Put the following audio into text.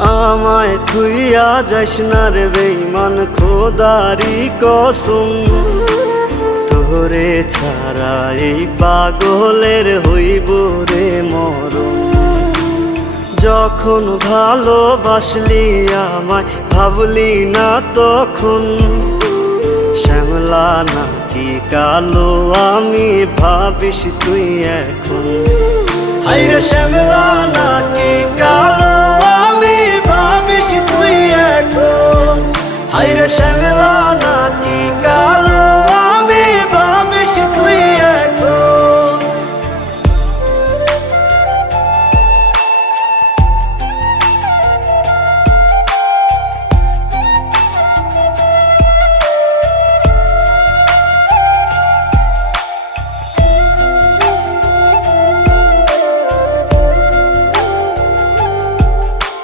আমায় থুইয়া যাস না রে বেঈমান, খোদারি কসম। তোরে ছাড়া এই পাগলের হইব রে মরণ। যখন ভালোবাসলি আমায় ভাবলি না তখন, শ্যামলা নাকি কালো আমি ভাবিস তুই এখন। হায়রে শ্যামলা নাকি কালো আমি ভাবিস তুই এখন। হায়রে শ্যামলা